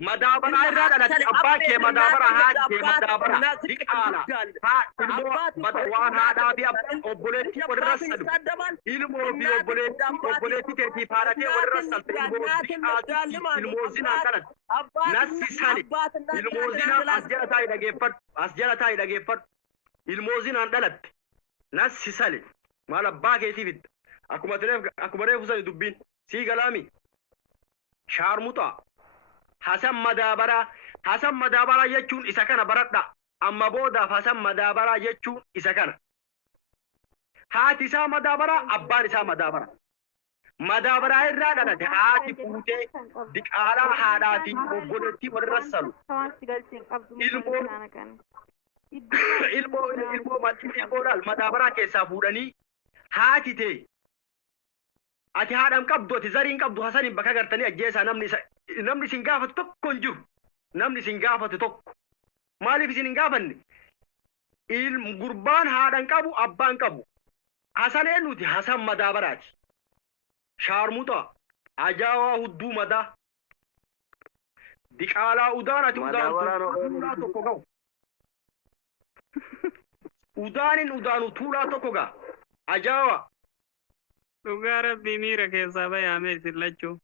مدابرة إرادة أباك مدابرة هاك مدابرة ديكالا ها إلمو بدوان هذا بيا أبولتي ورسل إلمو بيا أبولتي كي فارتي ورسل إلمو ديكاتي إلمو زنا كلت ناس سالي إلمو زنا أسجل تاي دقيفت إلمو زنا دلت ناس سالي مالا باكي تيفيد أكو مدريف سالي دبين سي كلامي شارموتا حسن مدابرة يجون إسا كان بردا أما بودا حسن مدابرة يجون إسا كان هاتي سا مدابرة أبان سا مدابرة إرادة هاتي فوتي دكارا حاداتي وبولتي ورسلو ilmoo madaabara keessaa fuudhanii haati ta'e ati haadhaan qabdu ati zariin qabdu hasaniin bakka gartanii ajjeesaa namni isin gaafatu tokko hin jiru namni isin gaafatu tokko maaliif isin hin gaafanne gurbaan haadhaan qabu abbaan qabu hasan eenyuti hasan madaabaraati shaarmuta ajaawaa hudduu madaa diqaalaa udaan ati udaan tokko ga'u udaanin udaanu tuulaa tokko gaa ajaawa dhugaa rabbii miira keessaa bayaame isin lachuu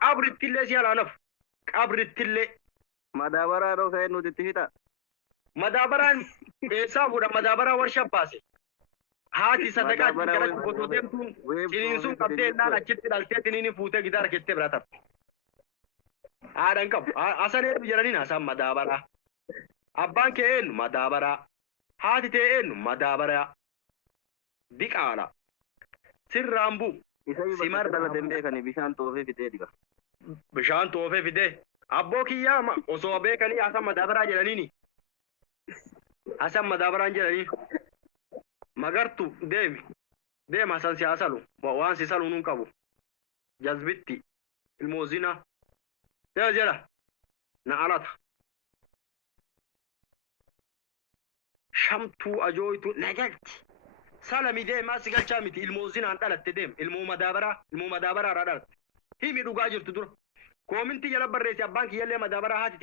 qabrittillee si halaanaf qabrittillee madaabaraa yeroo ka'e nuti itti hidha madaabaraan eessaa fuudha madaabaraa warshaa baase haati sadaqaa jalatti botoo deemtuun ciniinsuun qabdee ennaan achitti dhaltee tiniini fuutee gitaara keettee biraa tarte haadhan qabu asan eenyu jedhaniin hasan madaabaraa abbaan kee eenyu madaabaraa haati tee eenyu madaabaraa diqaala sirraan buu simar dalateen beekanii bishaan toofee fidee diga bishaan toofee fidee abboo kiyyaa osoo beekanii hasan madaabaraa jedhaniini hasan madaabaraan jedhanii magartu deem hasan si hasalu waan si salu nun qabu jazbitti ilmoozina yaa jala na alata shamtuu ajooytu nagalti salami deemaa si galchaa miti ilmoo zinaan dhalatte deem ilmoo madaabaraa dhalatte himi dhugaa jirtu dura koominti jala barreessi abbaan kiyyallee madaabaraa haati